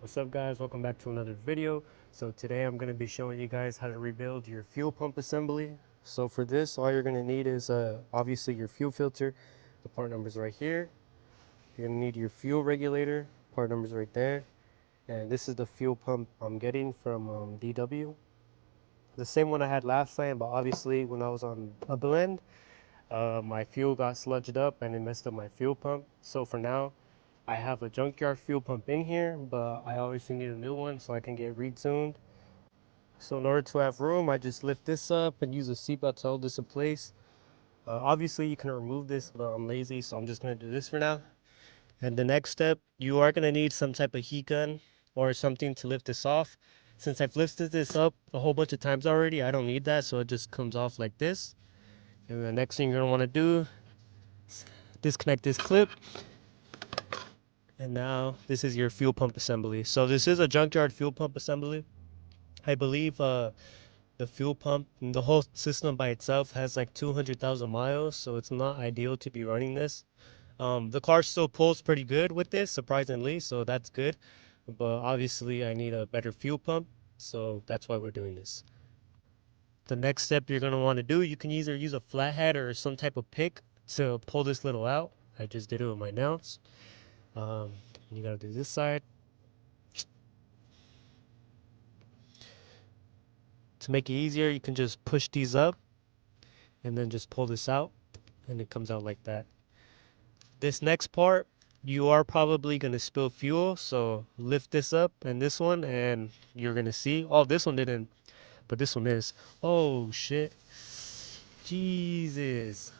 What's up guys, welcome back to another video. So today I'm going to be showing you guys how to rebuild your fuel pump assembly. So for this, all you're going to need is obviously your fuel filter. The part number's right here. You're going to need your fuel regulator. Part number's right there. And this is the fuel pump I'm getting from DW. The same one I had last time, but obviously when I was on a blend, my fuel got sludged up and it messed up my fuel pump. So for now, I have a junkyard fuel pump in here, but I obviously need a new one so I can get retuned. So in order to have room, I just lift this up and use a seatbelt to hold this in place. Obviously you can remove this, but I'm lazy, so I'm just gonna do this for now. And the next step, you are gonna need some type of heat gun or something to lift this off. Since I've lifted this up a whole bunch of times already, I don't need that, so it just comes off like this. And the next thing you're gonna wanna do is disconnect this clip. And now this is your fuel pump assembly. So this is a junkyard fuel pump assembly. I believe the fuel pump and the whole system by itself has like 200,000 miles, so it's not ideal to be running this. The car still pulls pretty good with this, surprisingly, so that's good. But obviously I need a better fuel pump, so that's why we're doing this. The next step you're going to want to do, you can either use a flathead or some type of pick to pull this little out. I just did it with my nails. Um, you got to do this side. To make it easier, you can just push these up and then just pull this out and it comes out like that. This next part, you are probably going to spill fuel, so lift this up and this one and you're going to see. Oh, this one didn't, but this one is. Oh shit. Jesus.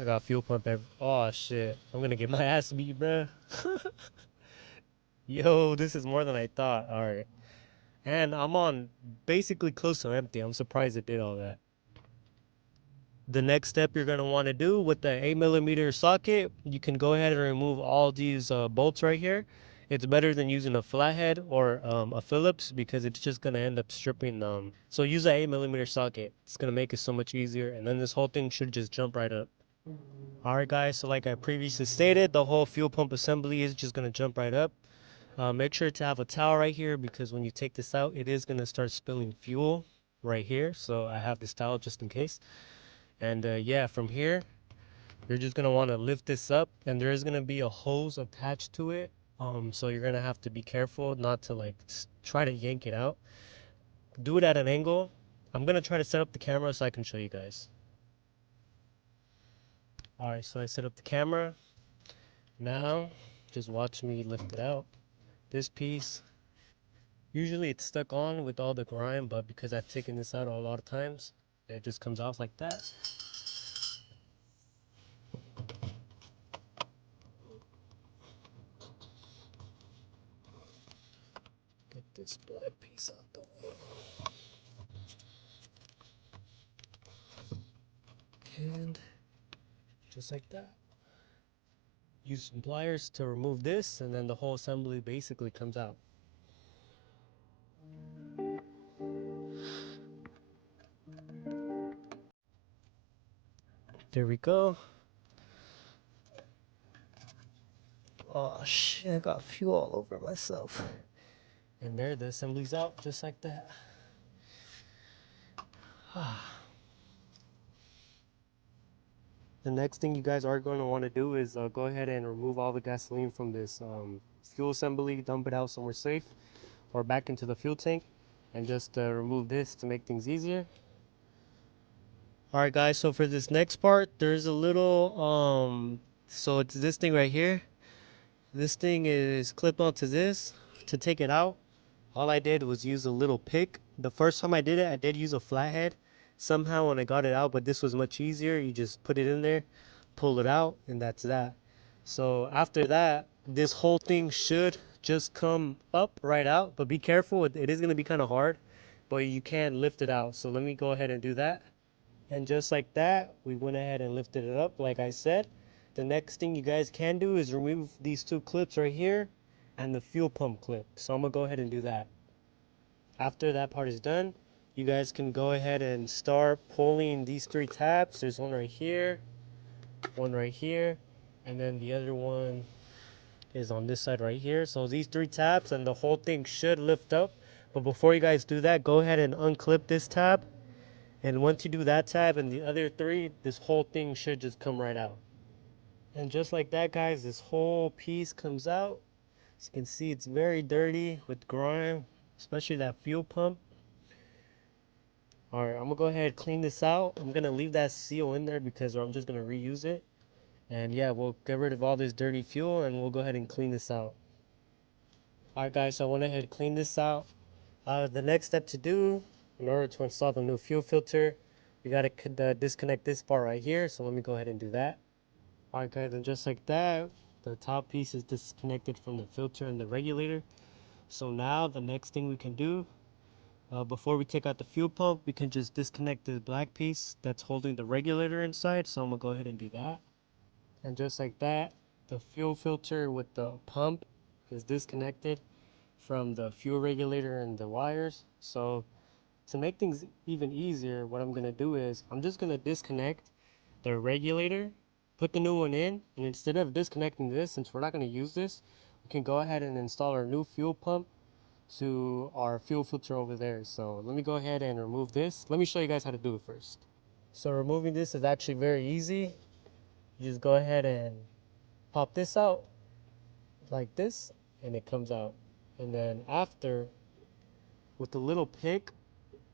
I got fuel pump oh shit. I'm going to get my ass beat, bruh. Yo, this is more than I thought. Alright. And I'm on basically close to empty. I'm surprised it did all that. The next step you're going to want to do with the 8mm socket, you can go ahead and remove all these bolts right here. It's better than using a flathead or a Phillips because it's just going to end up stripping. So use an 8mm socket. It's going to make it so much easier, and then this whole thing should just jump right up. Alright guys, so like I previously stated, the whole fuel pump assembly is just going to jump right up. Make sure to have a towel right here because when you take this out, it is going to start spilling fuel right here. So I have this towel just in case. And yeah, from here, you're just gonna want to lift this up, and there is gonna be a hose attached to it. So you're gonna have to be careful not to like try to yank it out. Do it at an angle. I'm gonna try to set up the camera so I can show you guys. All right, so I set up the camera. Now, just watch me lift it out. This piece, usually it's stuck on with all the grime, but because I've taken this out a lot of times, it just comes off like that. Get this black piece out the way. And just like that. Use some pliers to remove this, and then the whole assembly basically comes out. There we go. Oh shit, I got fuel all over myself. And there, the assembly's out just like that. The next thing you guys are going to want to do is go ahead and remove all the gasoline from this fuel assembly, dump it out somewhere safe or back into the fuel tank, and just remove this to make things easier. Alright guys, so for this next part, there's a little, so it's this thing right here. This thing is clipped onto this. To take it out, all I did was use a little pick. The first time I did it, I did use a flathead. Somehow when I got it out, but this was much easier. You just put it in there, pull it out, and that's that. So after that, this whole thing should just come up right out, but be careful. It is going to be kind of hard, but you can lift it out. So let me go ahead and do that. And just like that, we went ahead and lifted it up like I said. The next thing you guys can do is remove these two clips right here and the fuel pump clip. So I'm gonna go ahead and do that. After that part is done, you guys can go ahead and start pulling these three tabs. There's one right here, and then the other one is on this side right here. So these 3 tabs and the whole thing should lift up. But before you guys do that, go ahead and unclip this tab. And once you do that tab and the other 3, this whole thing should just come right out. And just like that, guys, this whole piece comes out. As you can see, it's very dirty with grime, especially that fuel pump. Alright, I'm gonna go ahead and clean this out. I'm gonna leave that seal in there because I'm just gonna reuse it. And yeah, we'll get rid of all this dirty fuel and we'll go ahead and clean this out. Alright guys, so I went ahead and cleaned this out. The next step to do in order to install the new fuel filter, we gotta disconnect this part right here. So let me go ahead and do that. Alright guys, and just like that, the top piece is disconnected from the filter and the regulator. So now the next thing we can do, before we take out the fuel pump, we can just disconnect the black piece that's holding the regulator inside. So I'm gonna go ahead and do that. And just like that, the fuel filter with the pump is disconnected from the fuel regulator and the wires. So to make things even easier, what I'm gonna do is I'm just gonna disconnect the regulator, put the new one in, and instead of disconnecting this, since we're not gonna use this, we can go ahead and install our new fuel pump to our fuel filter over there. So let me go ahead and remove this. Let me show you guys how to do it first. So removing this is actually very easy. You just go ahead and pop this out like this, and it comes out. And then after, with a little pick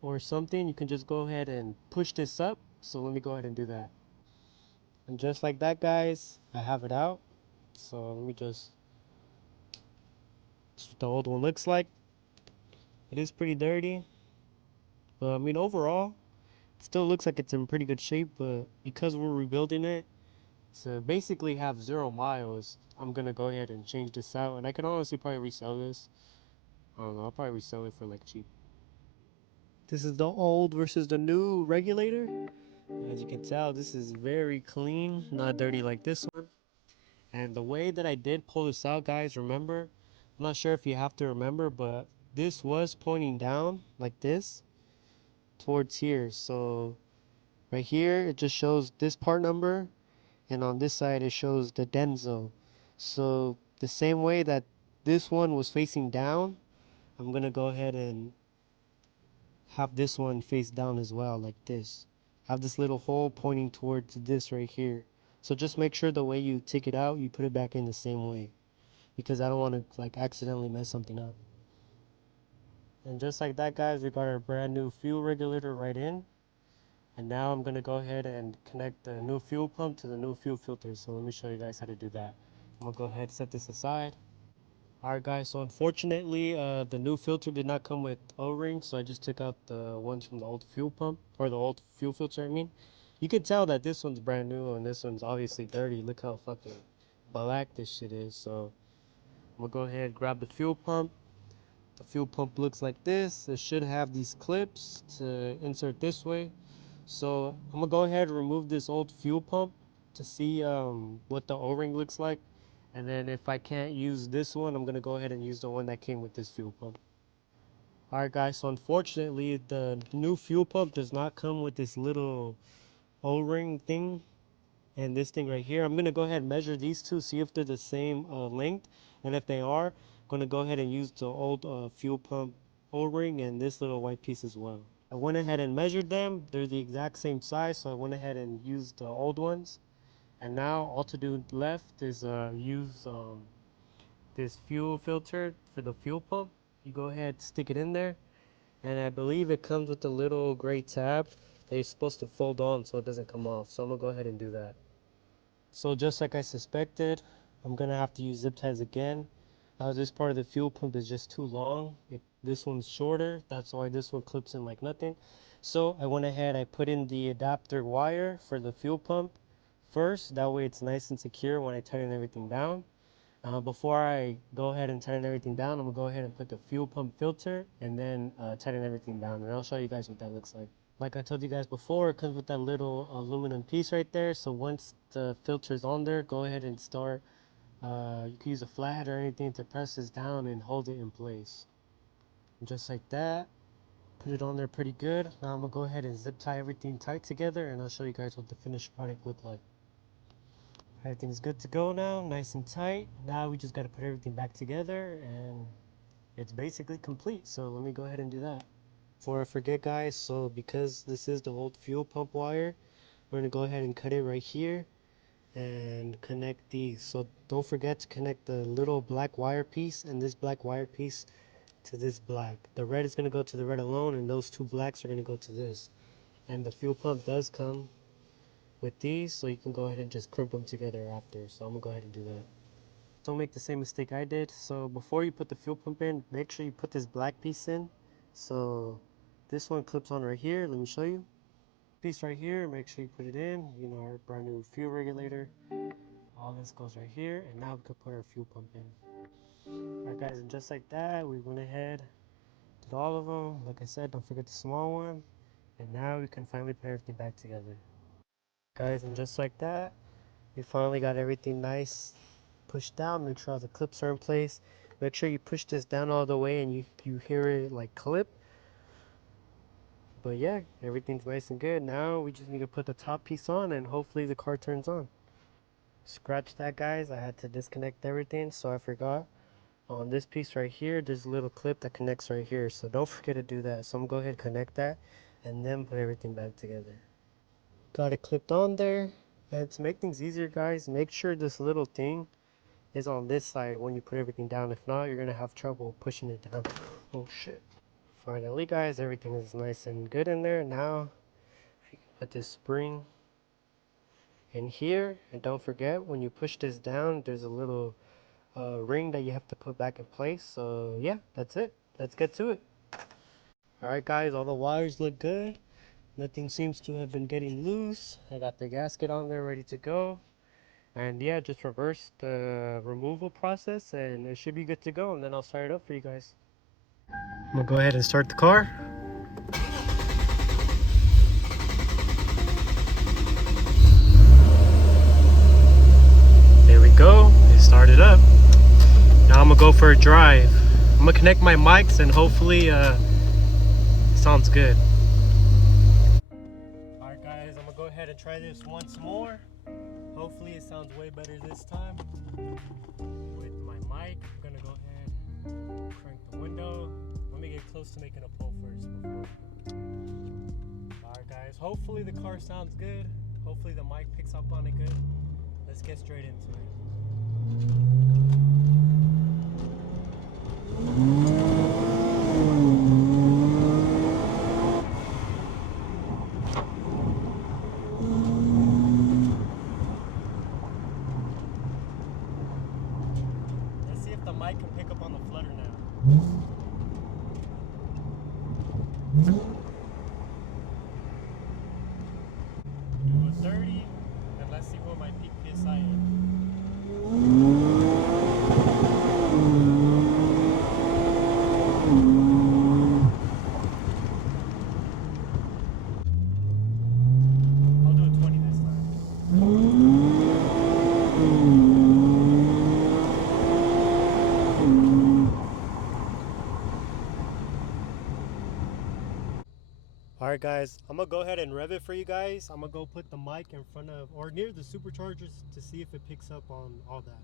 or something, you can just go ahead and push this up. So let me go ahead and do that. And just like that, guys, I have it out. So let me just, that's what the old one looks like. It is pretty dirty, but I mean overall it still looks like it's in pretty good shape. But because we're rebuilding it to basically have 0 miles, I'm gonna go ahead and change this out. And I can honestly probably resell this. I don't know, I'll probably resell it for like cheap. This is the old versus the new regulator. As you can tell, this is very clean, not dirty like this one. And the way that I did pull this out, guys, remember, I'm not sure if you have to remember, but this was pointing down like this towards here. So right here, it just shows this part number, and on this side, it shows the Denso. So the same way that this one was facing down, I'm gonna go ahead and have this one face down as well, like this. Have this little hole pointing towards this right here. So just make sure the way you take it out, you put it back in the same way, because I don't want to like accidentally mess something up. And just like that, guys, we got our brand new fuel regulator right in. And now I'm gonna go ahead and connect the new fuel pump to the new fuel filter. So let me show you guys how to do that. I'm gonna go ahead and set this aside. Alright guys, so unfortunately the new filter did not come with O-rings, so I just took out the ones from the old fuel pump, or the old fuel filter I mean. You can tell that this one's brand new and this one's obviously dirty. Look how fucking black this shit is. So I'm gonna go ahead and grab the fuel pump. The fuel pump looks like this. It should have these clips to insert this way. So I'm gonna go ahead and remove this old fuel pump to see what the O-ring looks like. And then if I can't use this one, I'm gonna go ahead and use the one that came with this fuel pump. Alright guys, so unfortunately the new fuel pump does not come with this little O-ring thing and this thing right here. I'm gonna go ahead and measure these two, see if they're the same length, and if they are, I'm gonna go ahead and use the old fuel pump O-ring and this little white piece as well. I went ahead and measured them. They're the exact same size, so I went ahead and used the old ones. And now all to do left is use this fuel filter for the fuel pump. You go ahead, stick it in there, and I believe it comes with a little gray tab that you're supposed to fold on so it doesn't come off. So I'm gonna go ahead and do that. So just like I suspected, I'm gonna have to use zip ties again. This part of the fuel pump is just too long. This one's shorter, that's why this one clips in like nothing. So I went ahead, I put in the adapter wire for the fuel pump first. That way it's nice and secure when I tighten everything down. Before I go ahead and tighten everything down, I'm gonna go ahead and put the fuel pump filter and then tighten everything down. And I'll show you guys what that looks like. Like I told you guys before, it comes with that little aluminum piece right there. So once the filter is on there, go ahead and start. You can use a flat or anything to press this down and hold it in place. And just like that, put it on there pretty good. Now I'm gonna go ahead and zip tie everything tight together and I'll show you guys what the finished product looked like. Everything's good to go now, nice and tight. Now we just got to put everything back together and it's basically complete. So let me go ahead and do that. Before I forget guys, so because this is the old fuel pump wire, we're going to go ahead and cut it right here and connect these. So don't forget to connect the little black wire piece and this black wire piece to this black. The red is going to go to the red alone and those two blacks are going to go to this. And the fuel pump does come with these, so you can go ahead and just crimp them together after. So I'm gonna go ahead and do that. Don't make the same mistake I did. So before you put the fuel pump in, make sure you put this black piece in. So this one clips on right here. Let me show you. Piece right here, make sure you put it in. You know, our brand new fuel regulator. All this goes right here, and now we can put our fuel pump in. Alright guys, and just like that, we went ahead, did all of them. Like I said, don't forget the small one. And now we can finally put everything back together. Guys, and just like that, we finally got everything nice pushed down. Make sure all the clips are in place. Make sure you push this down all the way and you hear it like clip. But yeah, everything's nice and good. Now we just need to put the top piece on and hopefully the car turns on. Scratch that guys, I had to disconnect everything so I forgot. On this piece right here, there's a little clip that connects right here, so don't forget to do that. So I'm gonna go ahead and connect that and then put everything back together. Got it clipped on there. And to make things easier guys, make sure this little thing is on this side when you put everything down. If not, you're gonna have trouble pushing it down. Oh shit. Finally guys, everything is nice and good in there. Now you can put this spring in here, and don't forget when you push this down there's a little ring that you have to put back in place. So yeah, that's it. Let's get to it. Alright guys, all the wires look good. Nothing seems to have been getting loose. I got the gasket on there ready to go. And yeah, just reverse the removal process and it should be good to go, and then I'll start it up for you guys. I'm gonna go ahead and start the car. There we go, it started up. Now I'm gonna go for a drive. I'm gonna connect my mics and hopefully it sounds good. Alright guys, I'm gonna go ahead and try this once more. Hopefully it sounds way better this time. With my mic, I'm gonna go ahead, crank the window. Let me get close to making a pull first. Alright guys, hopefully the car sounds good. Hopefully the mic picks up on it good. Let's get straight into it. Let's see if the mic can pick up on the flutter now. Do a 30, and let's see what my peak PSI is. I'll do a 20 this time. Alright guys, I'm gonna go ahead and rev it for you guys. I'm gonna go put the mic in front of or near the superchargers to see if it picks up on all that.